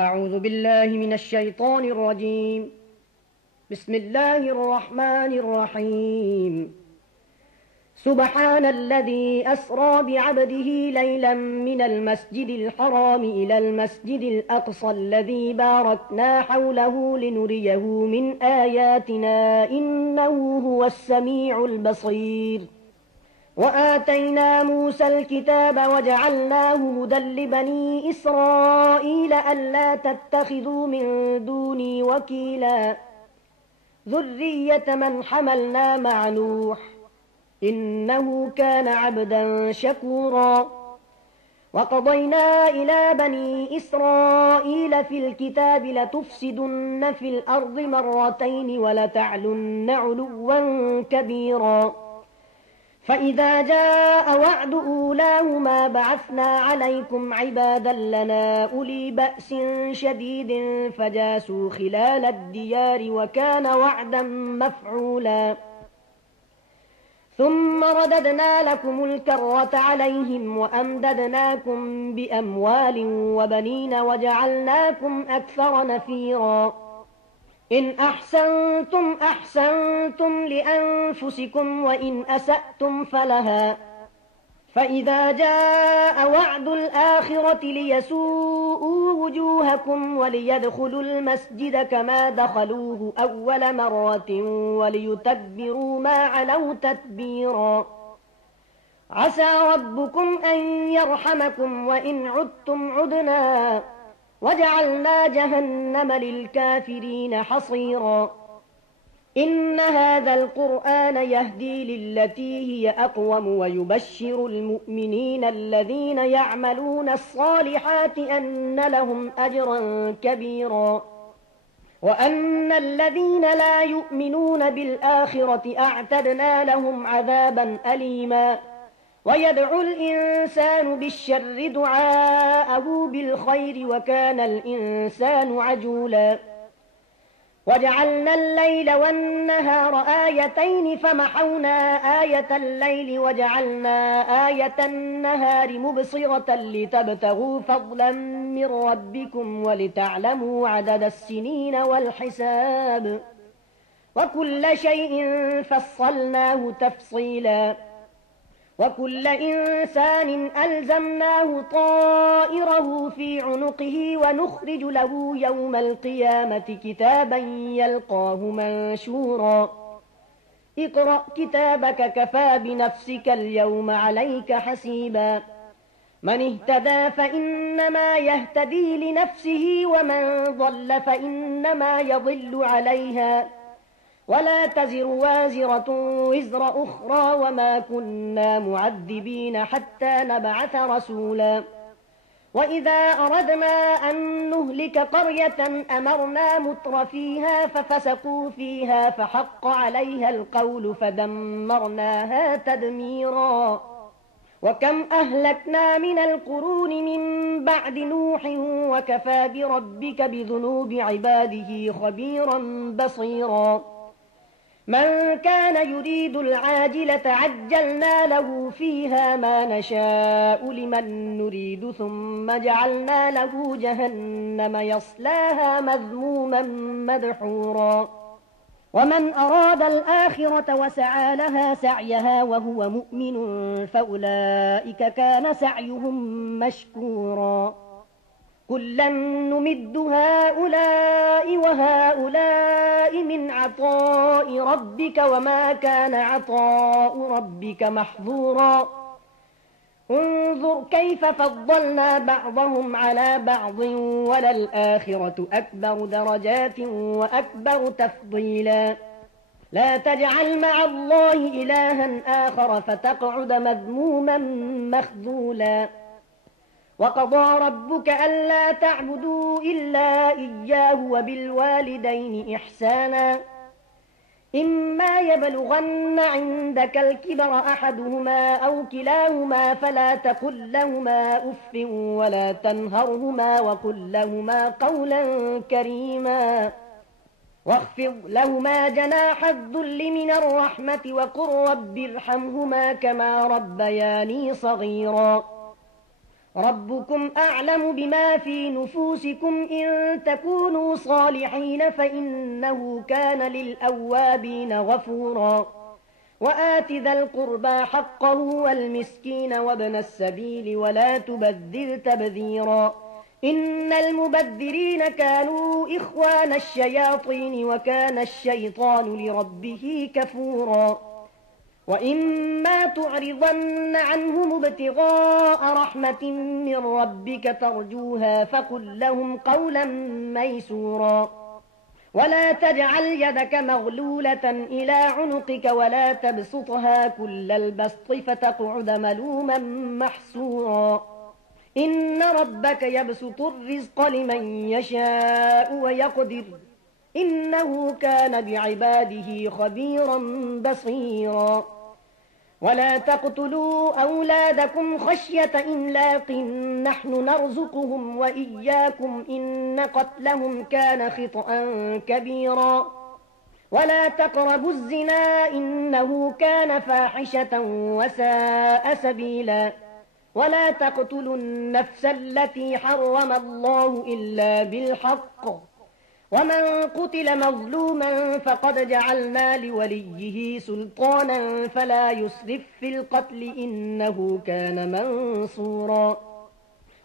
أعوذ بالله من الشيطان الرجيم. بسم الله الرحمن الرحيم. سبحان الذي أسرى بعبده ليلا من المسجد الحرام إلى المسجد الأقصى الذي باركنا حوله لنريه من آياتنا إنه هو السميع البصير. وآتينا موسى الكتاب وجعلناه هدى لبني إسرائيل ألا تتخذوا من دوني وكيلا ذرية من حملنا مع نوح إنه كان عبدا شكورا. وقضينا إلى بني إسرائيل في الكتاب لتفسدن في الأرض مرتين ولتعلن علوا كبيرا. فإذا جاء وعد أولاهما بعثنا عليكم عبادا لنا أولي بأس شديد فجاسوا خلال الديار وكان وعدا مفعولا. ثم رددنا لكم الكرة عليهم وأمددناكم بأموال وبنين وجعلناكم أكثر نفيرا. إن أحسنتم أحسنتم لأنفسكم وإن أسأتم فلها. فإذا جاء وعد الآخرة ليسوءوا وجوهكم وليدخلوا المسجد كما دخلوه أول مرة وليتبروا ما علوا تتبيرا. عسى ربكم أن يرحمكم وإن عدتم عدنا وجعلنا جهنم للكافرين حصيرا. إن هذا القرآن يهدي للتي هي أقوم ويبشر المؤمنين الذين يعملون الصالحات أن لهم أجرا كبيرا وأن الذين لا يؤمنون بالآخرة أعتدنا لهم عذابا أليما. ويدعو الإنسان بالشر دعاءه بالخير وكان الإنسان عجولا. وجعلنا الليل والنهار آيتين فمحونا آية الليل وجعلنا آية النهار مبصرة لتبتغوا فضلا من ربكم ولتعلموا عدد السنين والحساب وكل شيء فصلناه تفصيلا. وكل إنسان ألزمناه طائره في عنقه ونخرج له يوم القيامة كتابا يلقاه منشورا. اقرأ كتابك كفى بنفسك اليوم عليك حسيبا. من اهتدى فإنما يهتدي لنفسه ومن ضل فإنما يضل عليها ولا تزر وازرة وزر أخرى وما كنا معذبين حتى نبعث رسولا. وإذا أردنا أن نهلك قرية أمرنا متر فيها ففسقوا فيها فحق عليها القول فدمرناها تدميرا. وكم أهلكنا من القرون من بعد نوح وكفى بربك بذنوب عباده خبيرا بصيرا. من كان يريد العاجلة عجلنا له فيها ما نشاء لمن نريد ثم جعلنا له جهنم يصلاها مذموما مدحورا. ومن أراد الآخرة وسعى لها سعيها وهو مؤمن فأولئك كان سعيهم مشكورا. كلا نمد هؤلاء وهؤلاء من عطاء ربك وما كان عطاء ربك محظورا. انظر كيف فضلنا بعضهم على بعض وللآخرة أكبر درجات وأكبر تفضيلا. لا تجعل مع الله إلها آخر فتقعد مذموما مخذولا. وقضى ربك ألا تعبدوا إلا إياه وبالوالدين إحسانا. إما يبلغن عندك الكبر أحدهما أو كلاهما فلا تقل لهما أف ولا تنهرهما وقل لهما قولا كريما. واخفض لهما جناح الذل من الرحمة وقل رب ارحمهما كما ربياني صغيرا. ربكم أعلم بما في نفوسكم إن تكونوا صالحين فإنه كان للأوابين غفورا وآت ذا القربى حقه والمسكين وابن السبيل ولا تبذر تبذيرا إن المبذرين كانوا إخوان الشياطين وكان الشيطان لربه كفورا وإما تعرضن عنهم ابتغاء رحمة من ربك ترجوها فقل لهم قولا ميسورا ولا تجعل يدك مغلولة إلى عنقك ولا تبسطها كل البسط فتقعد ملوما محسورا إن ربك يبسط الرزق لمن يشاء ويقدر إنه كان بعباده خبيرا بصيرا ولا تقتلوا أولادكم خشية إملاق نحن نرزقهم وإياكم إن قتلهم كان خطأ كبيرا ولا تقربوا الزنا إنه كان فاحشة وساء سبيلا ولا تقتلوا النفس التي حرم الله إلا بالحق ومن قتل مظلوما فقد جعلنا لوليه سلطانا فلا يسرف في القتل إنه كان منصورا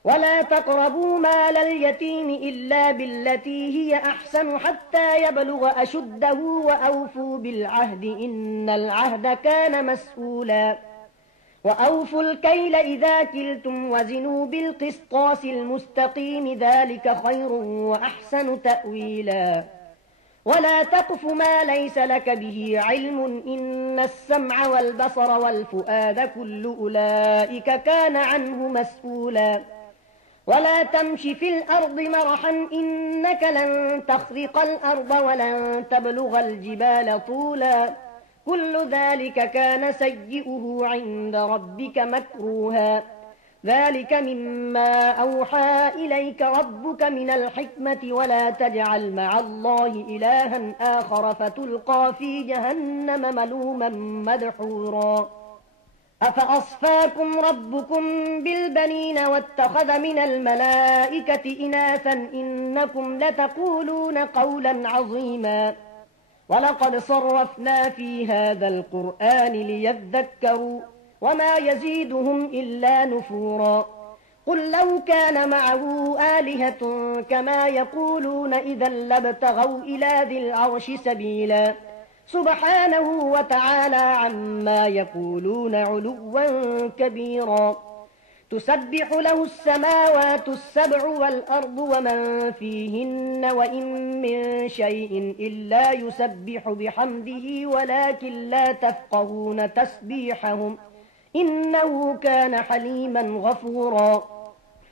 ولا تقربوا مال اليتيم إلا بالتي هي أحسن حتى يبلغ أشده وأوفوا بالعهد إن العهد كان مسؤولا وأوفوا الكيل إذا كلتم وزنوا بالقسطاس المستقيم ذلك خير وأحسن تأويلا ولا تقف ما ليس لك به علم إن السمع والبصر والفؤاد كل أولئك كان عنه مسؤولا ولا تمش في الأرض مرحا إنك لن تخرق الأرض ولن تبلغ الجبال طولا كل ذلك كان سيئه عند ربك مكروها ذلك مما أوحى إليك ربك من الحكمة ولا تجعل مع الله إلها آخر فتلقى في جهنم ملوما مدحورا أفأصفاكم ربكم بالبنين واتخذ من الملائكة إناثا إنكم لتقولون قولا عظيما ولقد صرفنا في هذا القرآن ليذكروا وما يزيدهم إلا نفورا قل لو كان معه آلهة كما يقولون إذا لابتغوا إلى ذي العرش سبيلا سبحانه وتعالى عما يقولون علوا كبيرا تسبح له السماوات السبع والأرض ومن فيهن وإن من شيء إلا يسبح بحمده ولكن لا تفقهون تسبيحهم إنه كان حليما غفورا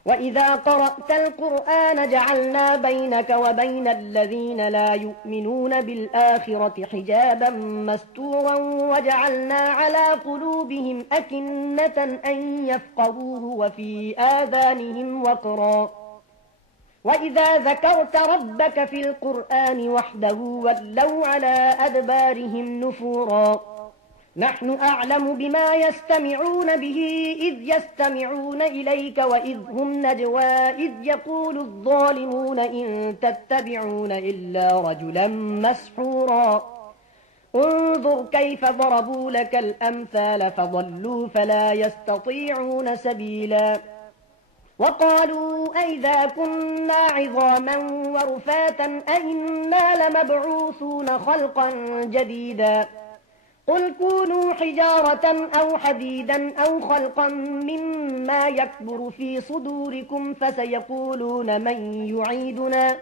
وإذا قرأت القرآن جعلنا بينك وبين الذين لا يؤمنون بالآخرة حجابا مستورا وجعلنا على قلوبهم أكنة أن يفقهوه وفي آذانهم وقرا وإذا ذكرت ربك في القرآن وحده ولوا على أدبارهم نفورا نحن أعلم بما يستمعون به إذ يستمعون إليك وإذ هم نجوى إذ يقول الظالمون إن تتبعون إلا رجلا مسحورا انظر كيف ضربوا لك الأمثال فضلوا فلا يستطيعون سبيلا وقالوا أئذا كنا عظاما ورفاتا أئنا لمبعوثون خلقا جديدا قل كونوا حجارة أو حديدا أو خلقا مما يكبر في صدوركم فسيقولون من يعيدنا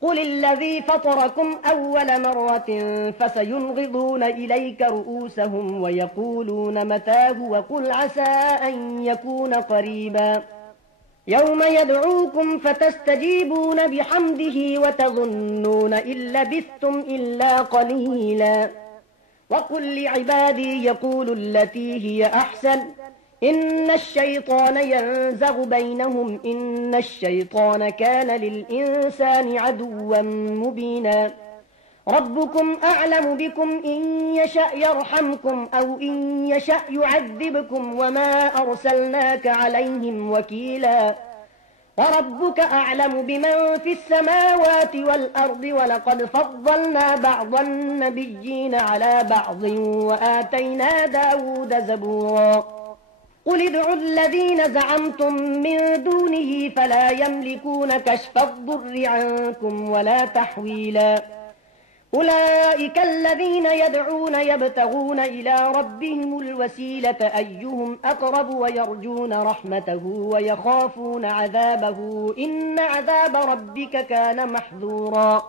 قل الذي فطركم أول مرة فسينغضون إليك رؤوسهم ويقولون متاه وقل عسى أن يكون قريبا يوم يدعوكم فتستجيبون بحمده وتظنون إن لبثتم إلا قليلا وقل لعبادي يقولوا التي هي أحسن إن الشيطان ينزغ بينهم إن الشيطان كان للإنسان عدوا مبينا ربكم أعلم بكم إن يشأ يرحمكم أو إن يشأ يعذبكم وما أرسلناك عليهم وكيلا وربك أعلم بمن في السماوات والأرض ولقد فضلنا بعض النبيين على بعض وآتينا داود زبورا قل ادعوا الذين زعمتم من دونه فلا يملكون كشف الضر عنكم ولا تحويلا أولئك الذين يدعون يبتغون إلى ربهم الوسيلة أيهم أقرب ويرجون رحمته ويخافون عذابه إن عذاب ربك كان محذورا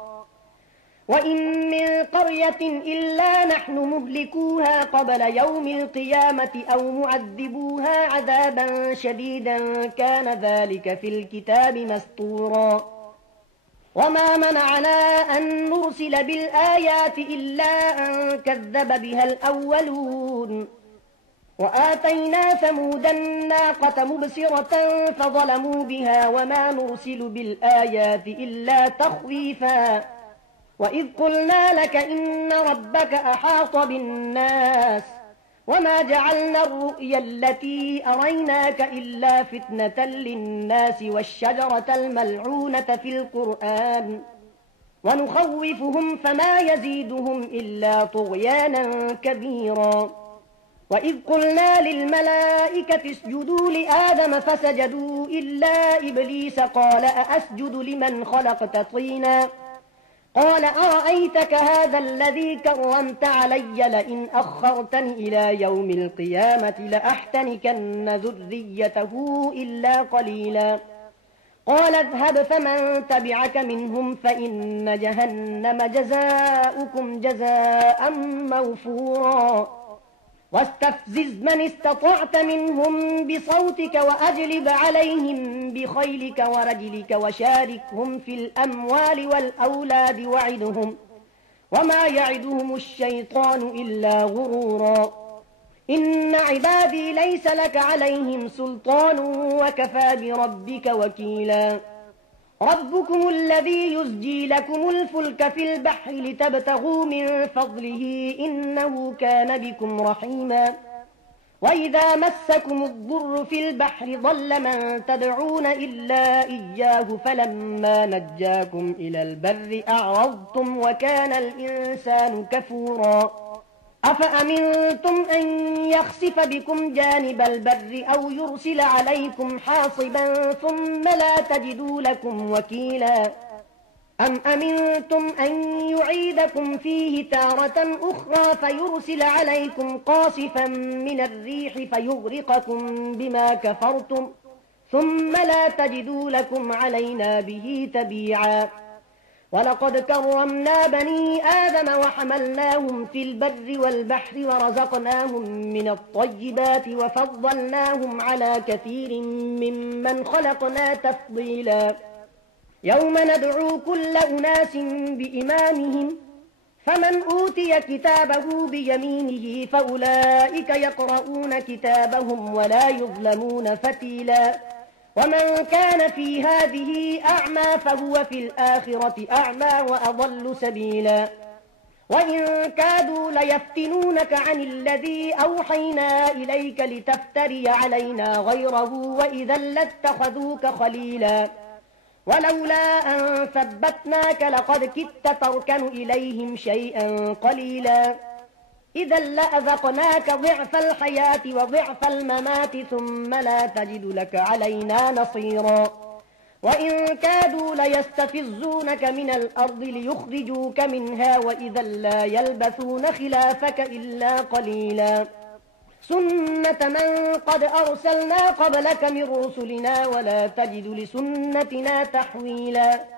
وإن من قرية إلا نحن مهلكوها قبل يوم القيامة أو معذبوها عذابا شديدا كان ذلك في الكتاب مسطورا وما منعنا أن نرسل بالآيات إلا أن كذب بها الأولون وآتينا ثمود الناقة مبصرة فظلموا بها وما نرسل بالآيات إلا تخويفا وإذ قلنا لك إن ربك أحاط بالناس وما جعلنا الرؤيا التي أريناك إلا فتنة للناس والشجرة الملعونة في القرآن ونخوفهم فما يزيدهم إلا طغيانا كبيرا وإذ قلنا للملائكة اسجدوا لآدم فسجدوا إلا إبليس قال أأسجد لمن خلقت طينا قال أرأيتك هذا الذي كرمت علي لئن أخرتني إلى يوم القيامة لأحتنكن ذريته إلا قليلا قال اذهب فمن تبعك منهم فإن جهنم جزاؤكم جزاء موفورا واستفزز من استطعت منهم بصوتك وأجلب عليهم بخيلك ورجلك وشاركهم في الأموال والأولاد وعدهم وما يعدهم الشيطان إلا غرورا إن عبادي ليس لك عليهم سلطان وكفى بربك وكيلا ربكم الذي يزجي لكم الفلك في البحر لتبتغوا من فضله إنه كان بكم رحيما وإذا مسكم الضر في البحر ضل من تدعون إلا إياه فلما نجاكم إلى البر أعرضتم وكان الإنسان كفورا أفأمنتم أن يخسف بكم جانب البر أو يرسل عليكم حاصبا ثم لا تجدوا لكم وكيلا أم أمنتم أن يعيدكم فيه تارة أخرى فيرسل عليكم قاصفا من الريح فيغرقكم بما كفرتم ثم لا تجدوا لكم علينا به تبيعا ولقد كرمنا بني آدم وحملناهم في البر والبحر ورزقناهم من الطيبات وفضلناهم على كثير ممن خلقنا تفضيلا يوم ندعو كل أناس بإمامهم فمن أوتي كتابه بيمينه فأولئك يقرؤون كتابهم ولا يظلمون فتيلا ومن كان في هذه أعمى فهو في الآخرة أعمى وأضل سبيلا وإن كادوا ليفتنونك عن الذي أوحينا إليك لتفتري علينا غيره وإذا لاتخذوك خليلا ولولا أن ثبتناك لقد كدت تركن إليهم شيئا قليلا إذا لأذقناك ضعف الحياة وضعف الممات ثم لا تجد لك علينا نصيرا وإن كادوا ليستفزونك من الأرض ليخرجوك منها وإذا لا يلبثون خلافك إلا قليلا سنة من قد أرسلنا قبلك من رسلنا ولا تجد لسنتنا تحويلا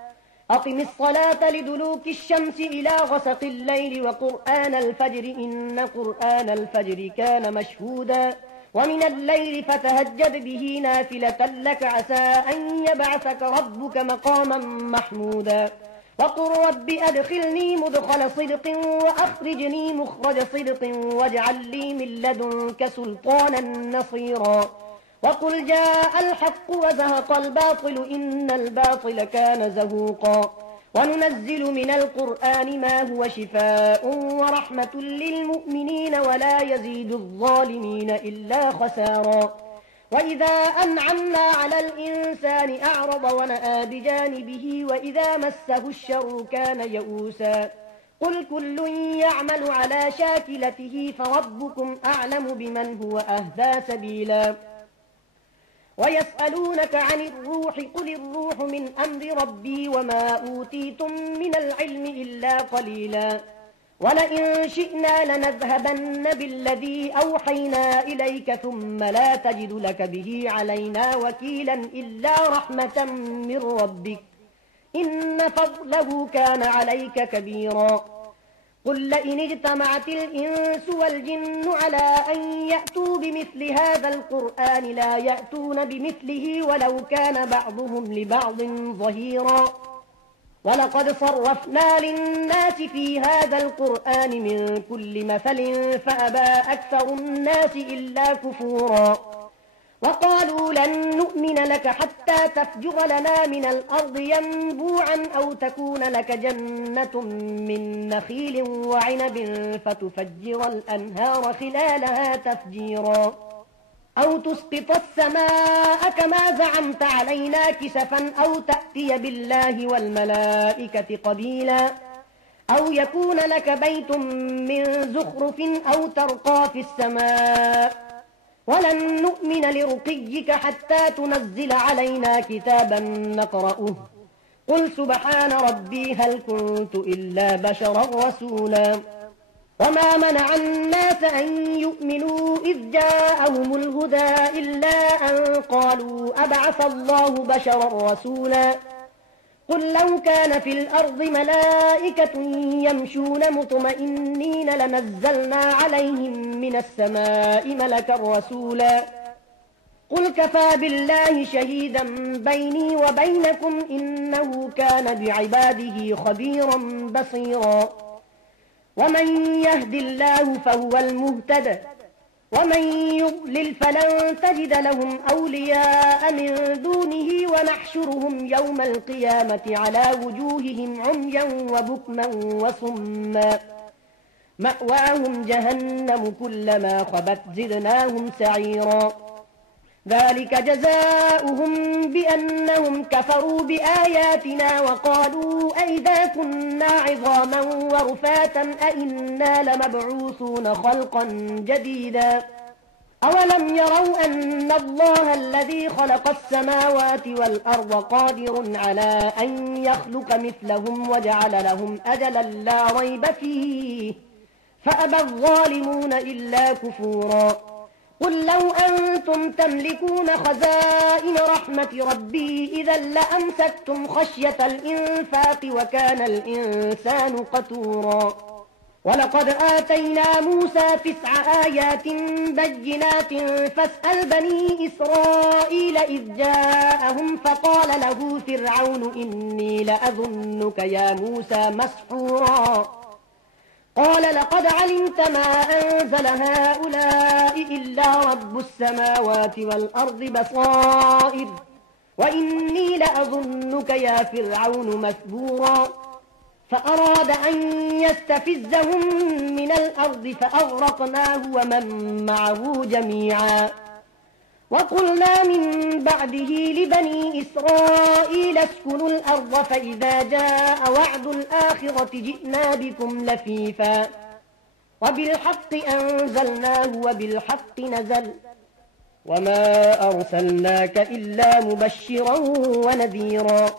أقم الصلاة لدلوك الشمس إلى غسق الليل وقرآن الفجر إن قرآن الفجر كان مشهودا ومن الليل فتهجد به نافلة لك عسى أن يبعثك ربك مقاما محمودا وقل رب أدخلني مدخل صدق وأخرجني مخرج صدق واجعل لي من لدنك سلطانا نصيرا وقل جاء الحق وزهق الباطل إن الباطل كان زهوقا وننزل من القرآن ما هو شفاء ورحمة للمؤمنين ولا يزيد الظالمين إلا خسارا وإذا أنعمنا على الإنسان أعرض ونأى بجانبه وإذا مسه الشر كان يئوسا قل كل يعمل على شاكلته فربكم أعلم بمن هو أهدى سبيلا ويسألونك عن الروح قل الروح من أمر ربي وما أوتيتم من العلم إلا قليلا ولئن شئنا لنذهبن بالذي أوحينا إليك ثم لا تجد لك به علينا وكيلا إلا رحمة من ربك إن فضله كان عليك كبيرا قل لئن اجتمعت الإنس والجن على أن يأتوا بمثل هذا القرآن لا يأتون بمثله ولو كان بعضهم لبعض ظهيرا ولقد صرفنا للناس في هذا القرآن من كل مثل فأبى أكثر الناس إلا كفورا وقالوا لن نؤمن لك حتى تفجر لنا من الأرض ينبوعا أو تكون لك جنة من نخيل وعنب فتفجر الأنهار خلالها تفجيرا أو تسقط السماء كما زعمت علينا كسفا أو تأتي بالله والملائكة قبيلا أو يكون لك بيت من زخرف أو ترقى في السماء ولن نؤمن لرقيك حتى تنزل علينا كتابا نقرأه قل سبحان ربي هل كنت إلا بشرا رسولا وما منع الناس أن يؤمنوا إذ جاءهم الهدى إلا أن قالوا أبعث الله بشرا رسولا قل لو كان في الأرض ملائكة يمشون مطمئنين لنزلنا عليهم من السماء ملكا رسولا قل كفى بالله شهيدا بيني وبينكم إنه كان بعباده خبيرا بصيرا ومن يهد الله فهو المهتد ومن يضلل فلن تجد لهم أولياء من دونه ونحشرهم يوم القيامة على وجوههم عميا وبكما وصما مأواهم جهنم كلما خبت زدناهم سعيرا ذلك جزاؤهم بأنهم كفروا بآياتنا وقالوا أئذا كنا عظاما ورفاتا أئنا لمبعوثون خلقا جديدا أولم يروا أن الله الذي خلق السماوات والأرض قادر على أن يخلق مثلهم وجعل لهم أجلا لا ريب فيه فأبى الظالمون إلا كفورا قل لو أنتم تملكون خزائن رحمة ربي إذا لأمسكتم خشية الإنفاق وكان الإنسان قتورا ولقد آتينا موسى 9 آيات بينات فاسأل بني إسرائيل إذ جاءهم فقال له فرعون إني لأظنك يا موسى مسحورا قال لقد علمت ما أنزل هؤلاء إلا رب السماوات والأرض بصائر وإني لأظنك يا فرعون مثبورا فأراد أن يستفزهم من الأرض فأغرقناه ومن معه جميعا وقلنا من بعده لبني إسرائيل اسكنوا الأرض فإذا جاء وعد الآخرة جئنا بكم لفيفا وبالحق أنزلناه وبالحق نزل وما أرسلناك إلا مبشرا ونذيرا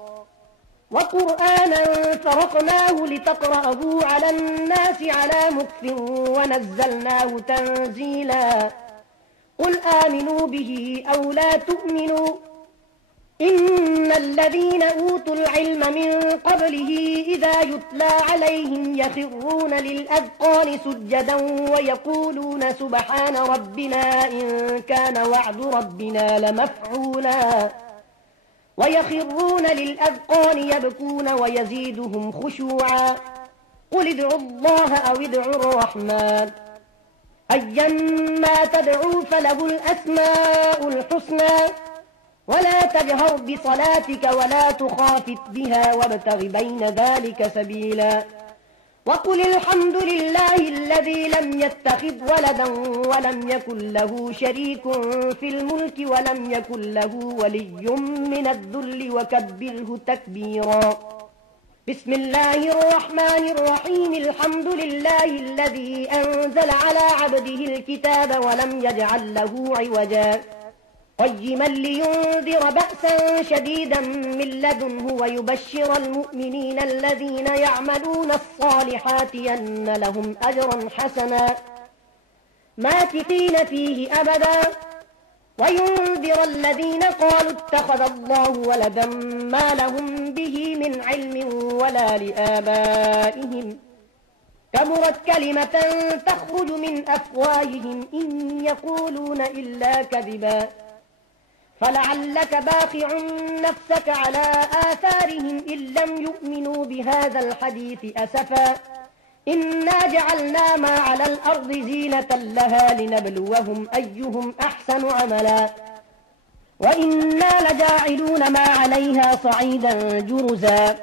وقرآنا فرقناه لتقرأه على الناس على مكث ونزلناه تنزيلا قل آمنوا به أو لا تؤمنوا إن الذين أوتوا العلم من قبله إذا يتلى عليهم يخرون للأذقان سجدا ويقولون سبحان ربنا إن كان وعد ربنا لمفعولا ويخرون للأذقان يبكون ويزيدهم خشوعا قل ادعوا الله أو ادعوا الرحمن أيما تدعوا فله الأسماء الحسنى ولا تجهر بصلاتك ولا تخافت بها وابتغ بين ذلك سبيلا وقل الحمد لله الذي لم يتخذ ولدا ولم يكن له شريك في الملك ولم يكن له ولي من الذل وكبره تكبيرا بسم الله الرحمن الرحيم الحمد لله الذي أنزل على عبده الكتاب ولم يجعل له عوجا قيما لينذر بأسا شديدا من لدنه ويبشر المؤمنين الذين يعملون الصالحات أن لهم أجرا حسنا ماكثين فيه أبدا وينذر الذين قالوا اتخذ الله ولدا ما لهم به من علم ولا لآبائهم كبرت كلمة تخرج من أفواههم إن يقولون إلا كذبا فلعلك باخع نفسك على آثارهم إن لم يؤمنوا بهذا الحديث أسفا إنا جعلنا ما على الأرض زينة لها لنبلوهم أيهم أحسن عملا وإنا لجاعلون ما عليها صعيدا جرزا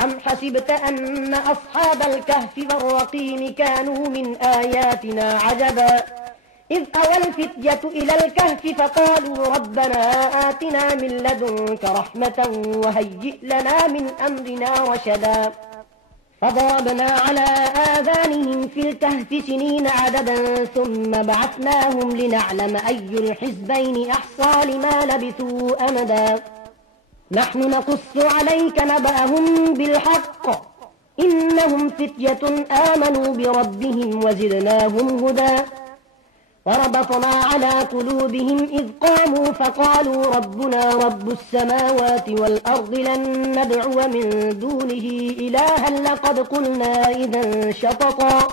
أم حسبت أن أصحاب الكهف والرقيم كانوا من آياتنا عجبا إذ أوى الفتية إلى الكهف فقالوا ربنا آتنا من لدنك رحمة وهيئ لنا من أمرنا رشدا فضربنا على آذانهم في الكهف سنين عددا ثم بعثناهم لنعلم أي الحزبين أحصى لما لبثوا أمدا نحن نقص عليك نبأهم بالحق إنهم فتية آمنوا بربهم وزدناهم هدى وربطنا على قلوبهم إذ قاموا فقالوا ربنا رب السماوات والأرض لن ندعو من دونه إلها لقد قلنا إذا شططا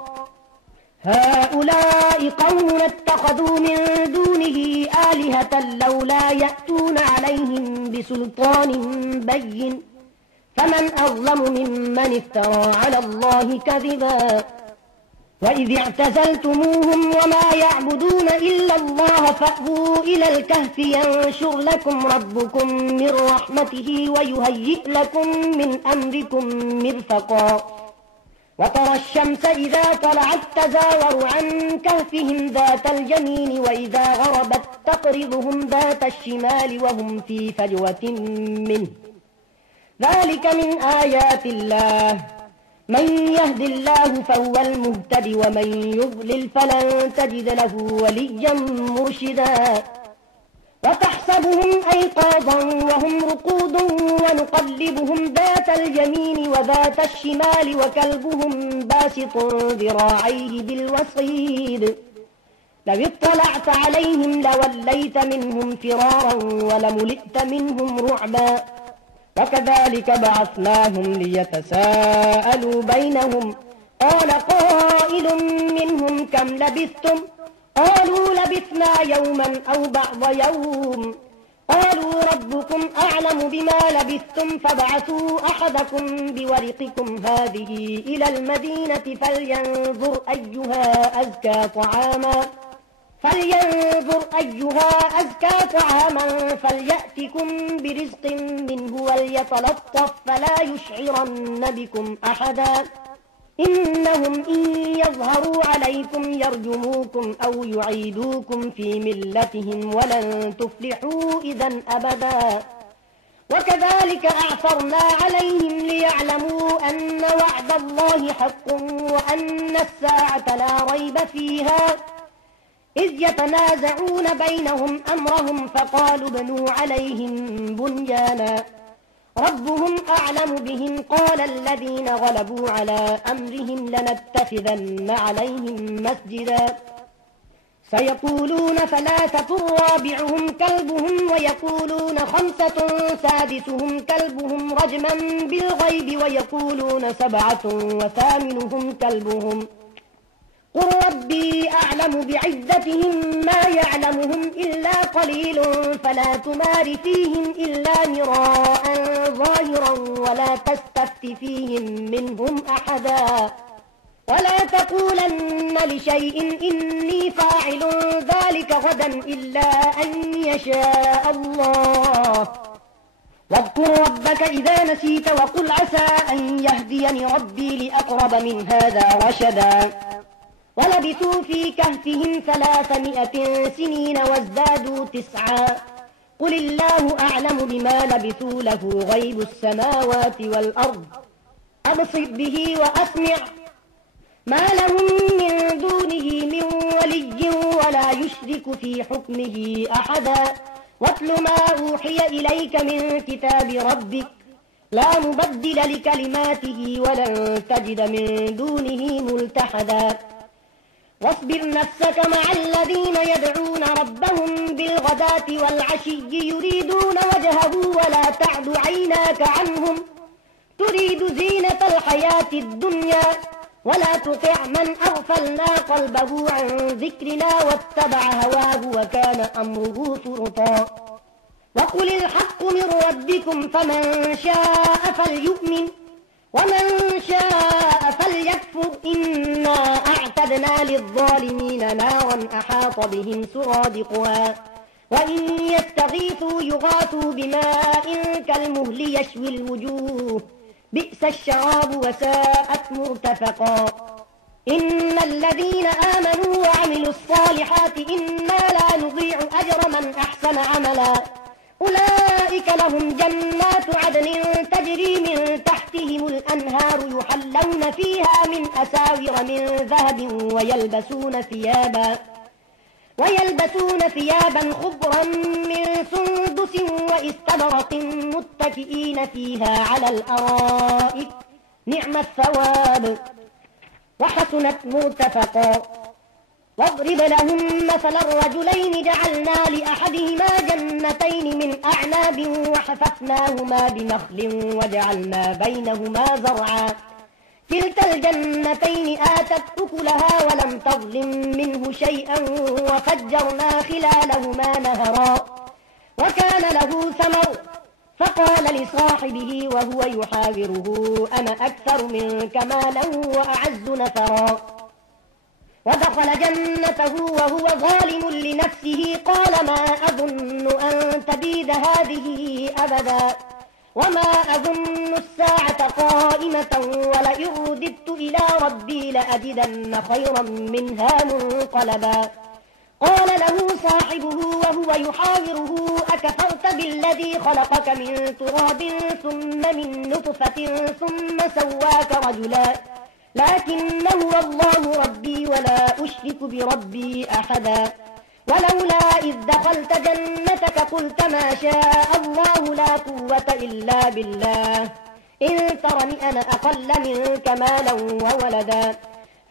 هؤلاء قوم اتخذوا من دونه آلهة لولا يأتون عليهم بسلطان بين فمن أظلم ممن افترى على الله كذبا وإذ اعتزلتموهم وما يعبدون إلا الله فأووا إلى الكهف ينشر لكم ربكم من رحمته ويهيئ لكم من أمركم مرفقا وترى الشمس إذا طلعت تزاور عن كهفهم ذات اليمين وإذا غربت تقرضهم ذات الشمال وهم في فجوة منه ذلك من آيات الله من يهد الله فهو المهتد ومن يضلل فلن تجد له وليا مرشدا وتحسبهم أيقاظا وهم رقود ونقلبهم ذات اليمين وذات الشمال وكلبهم باسط ذراعيه بالوصيد لو اطلعت عليهم لوليت منهم فرارا ولملئت منهم رعبا وكذلك بعثناهم ليتساءلوا بينهم قال قائل منهم كم لبثتم قالوا لبثنا يوما أو بعض يوم قالوا ربكم أعلم بما لبثتم فابعثوا أحدكم بورقكم هذه إلى المدينة فلينظر أيها أزكى طعاما فليأتكم برزق منه وليتلطف فلا يشعرن بكم أحدا إنهم إن يظهروا عليكم يرجموكم أو يعيدوكم في ملتهم ولن تفلحوا إذا أبدا وكذلك أعثرنا عليهم ليعلموا أن وعد الله حق وأن الساعة لا ريب فيها إذ يتنازعون بينهم أمرهم فقالوا ابنوا عليهم بنيانا ربهم أعلم بهم قال الذين غلبوا على أمرهم لنتخذن عليهم مسجدا سيقولون ثلاثة رابعهم كلبهم ويقولون خمسة سادسهم كلبهم رجما بالغيب ويقولون سبعة وثامنهم كلبهم قل ربي أعلم بعزتهم ما يعلمهم إلا قليل فلا تمار فيهم إلا مراء ظاهرا ولا تستفت فيهم منهم أحدا ولا تقولن لشيء إني فاعل ذلك غدا إلا أن يشاء الله واذكر ربك إذا نسيت وقل عسى أن يهديني ربي لأقرب من هذا رشدا ولبثوا في كهفهم 300 سنين وازدادوا 9 قل الله أعلم بما لبثوا له غيب السماوات والأرض أبصر به وأسمع ما لهم من دونه من ولي ولا يشرك في حكمه أحدا واتل ما أوحي إليك من كتاب ربك لا مبدل لكلماته ولن تجد من دونه ملتحدا واصبر نفسك مع الذين يدعون ربهم بالغداة والعشي يريدون وجهه ولا تعد عيناك عنهم تريد زينة الحياة الدنيا ولا تطع من أغفلنا قلبه عن ذكرنا واتبع هواه وكان أمره فرطا وقل الحق من ربكم فمن شاء فليؤمن ومن شاء فليكفر إنا أعتدنا للظالمين نارا أحاط بهم سرادقها وإن يستغيثوا يغاثوا بماء كالمهل يشوي الوجوه بئس الشراب وساءت مرتفقا إن الذين آمنوا وعملوا الصالحات إنا لا نضيع أجر من أحسن عملا أولئك لهم جنات عدن تجري من تحتهم الأنهار يحلون فيها من أساور من ذهب ويلبسون ثيابا خضرا من سندس واستبرق متكئين فيها على الأرائك نعم الثواب وحسنت مرتفقا واضرب لهم مثل الرجلين جعلنا لأحدهما جنتين من أعناب وحففناهما بنخل وجعلنا بينهما زرعا كلتا الجنتين آتت أكلها ولم تظلم منه شيئا وفجرنا خلالهما نهرا وكان له ثمر فقال لصاحبه وهو يحاوره أنا أكثر منك مالا وأعز نفرا ودخل جنته وهو ظالم لنفسه قال ما أظن أن تبيد هذه أبدا وما أظن الساعة قائمة ولئن رددت إلى ربي لأجدن خيرا منها منقلبا قال له صاحبه وهو يحاوره أكفرت بالذي خلقك من تراب ثم من نطفة ثم سواك رجلا لكن هو الله ربي ولا أشرك بربي أحدا ولولا إذ دخلت جنتك قلت ما شاء الله لا قوة إلا بالله إن ترني أنا أقل منك مالا وولدا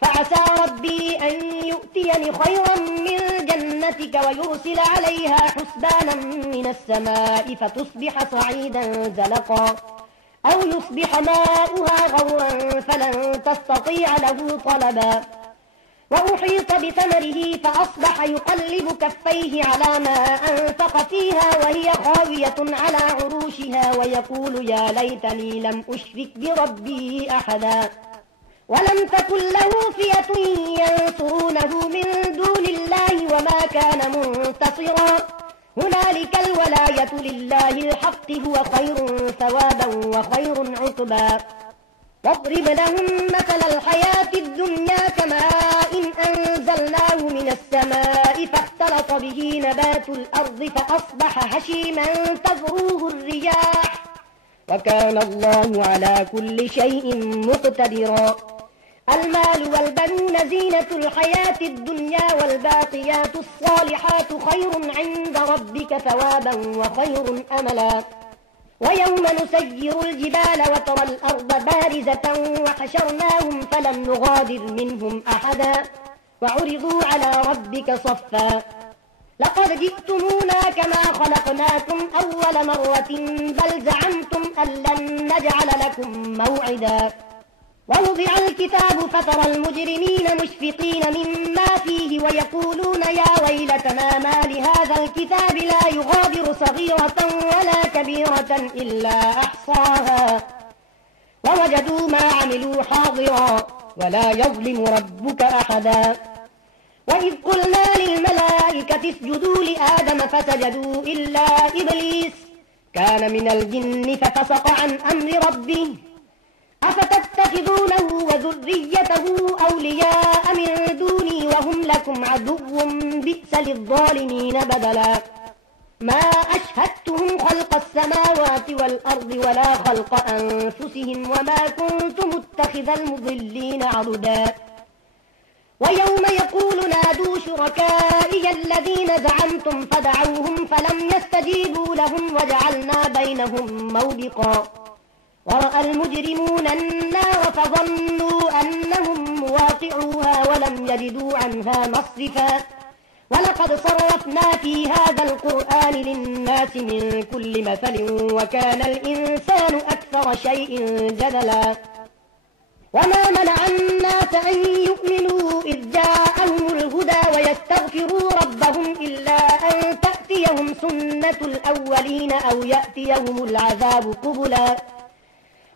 فعسى ربي أن يؤتيني خيرا من جنتك ويرسل عليها حسبانا من السماء فتصبح صعيدا زلقا أو يصبح ماؤها غورا فلن تستطيع له طلبا وأحيط بثمره فأصبح يقلب كفيه على ما أنفق فيها وهي خاوية على عروشها ويقول يا ليتني لم أشرك بربي أحدا ولم تكن له فئة ينصرونه من دون الله وما كان منتصرا هنالك الولاية لله الحق هو خير ثوابا وخير عقبا واضرب لهم مثل الحياة الدنيا كماء أنزلناه من السماء فاختلط به نبات الأرض فأصبح هشيما تذروه الرياح وكان الله على كل شيء مقتدرا المال والبنون زينة الحياة الدنيا والباقيات الصالحات خير عند ربك ثوابا وخير أملا ويوم نسير الجبال وترى الأرض بارزة وحشرناهم فلم نغادر منهم أحدا وعرضوا على ربك صفا لقد جئتمونا كما خلقناكم أول مرة بل زعمتم أن لن نجعل لكم موعدا ووضع الكتاب فترى المجرمين مشفقين مما فيه ويقولون يا ويلتنا ما لهذا الكتاب لا يغادر صغيرة ولا كبيرة إلا أحصاها ووجدوا ما عملوا حاضرا ولا يظلم ربك أحدا وإذ قلنا للملائكة اسجدوا لآدم فسجدوا إلا إبليس كان من الجن ففسق عن أمر ربه أفتتخذونه وذريته أولياء من دوني وهم لكم عدو بئس للظالمين بدلا ما أشهدتهم خلق السماوات والأرض ولا خلق أنفسهم وما كنت متخذ المضلين عضدا ويوم يقول نادوا شركائي الذين زعمتم فدعوهم فلم يستجيبوا لهم وجعلنا بينهم موبقا ورأى المجرمون النار فظنوا أنهم مواقعوها ولم يجدوا عنها مصرفا ولقد صرفنا في هذا القرآن للناس من كل مثل وكان الإنسان أكثر شيء جدلا وما منع الناس أن يؤمنوا إذ جاءهم الهدى ويستغفروا ربهم إلا أن تأتيهم سنة الأولين أو يأتيهم العذاب قبلا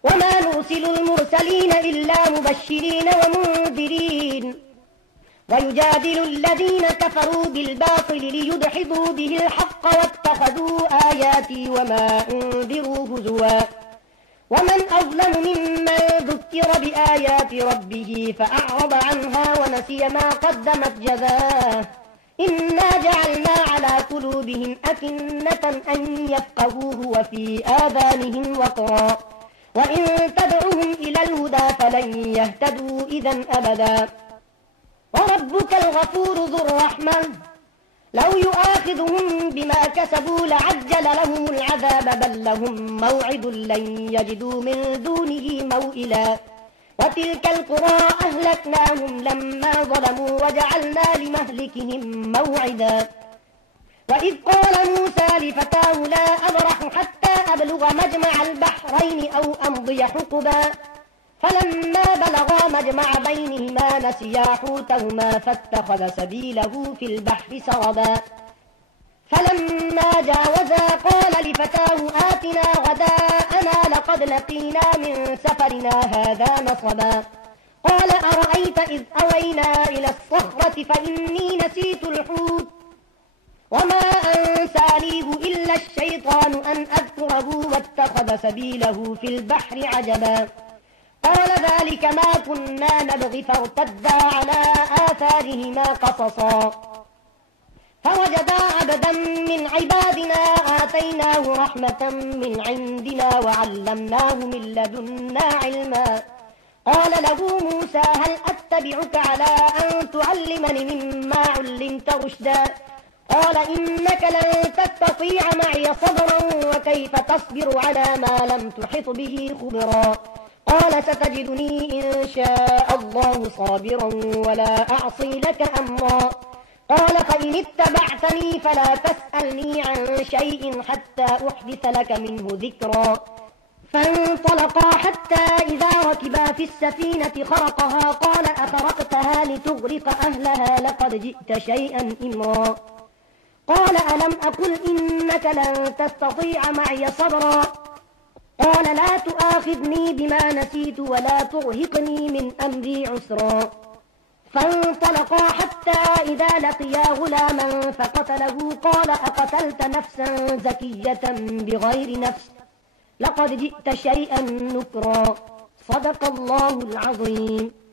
وما نرسل المرسلين إلا مبشرين ومنذرين ويجادل الذين كفروا بالباطل ليدحضوا به الحق واتخذوا آياتي وما أنذروا هزوا ومن أظلم ممن ذكر بآيات ربه فأعرض عنها ونسي ما قدمت جزاه إنا جعلنا على قلوبهم أكنة أن يفقهوه وفي آذانهم وقرا وإن تدعهم إلى الهدى فلن يهتدوا إذا أبدا وربك الغفور ذو الرحمة لو يؤاخذهم بما كسبوا لعجل لهم العذاب بل لهم موعد لن يجدوا من دونه موئلا وتلك القرى أهلكناهم لما ظلموا وجعلنا لمهلكهم موعدا وإذ قال موسى لفتاه لا أبرح حتى أبلغ مجمع البحرين أو أمضي حقبا فلما بلغا مجمع بينهما نسيا حوتهما فاتخذ سبيله في البحر سربا فلما جاوزا قال لفتاه آتنا غداءنا لقد لقينا من سفرنا هذا نصبا قال أرأيت إذ أوينا إلى الصخرة فإني نسيت الحوت وما أنسانيه إلا الشيطان أن أذكره واتخذ سبيله في البحر عجبا قال ذلك ما كنا نبغي فارتدا على آثارهما قصصا فوجدا عبدا من عبادنا آتيناه رحمة من عندنا وعلمناه من لدنا علما قال له موسى هل أتبعك على أن تعلمني مما علمت رشدا قال إنك لن تستطيع معي صبرا وكيف تصبر على ما لم تحط به خبرا قال ستجدني إن شاء الله صابرا ولا أعصي لك أمرا قال فإن اتبعتني فلا تسألني عن شيء حتى أحدث لك منه ذكرا فانطلقا حتى إذا ركبا في السفينة خرقها قال أخرقتها لتغرق أهلها لقد جئت شيئا إمرا قال ألم أقل إنك لن تستطيع معي صبرا قال لا تؤاخذني بما نسيت ولا ترهقني من أمري عسرا فانطلقا حتى إذا لقيا غلاما فقتله قال أقتلت نفسا زكية بغير نفس لقد جئت شيئا نكرا صدق الله العظيم.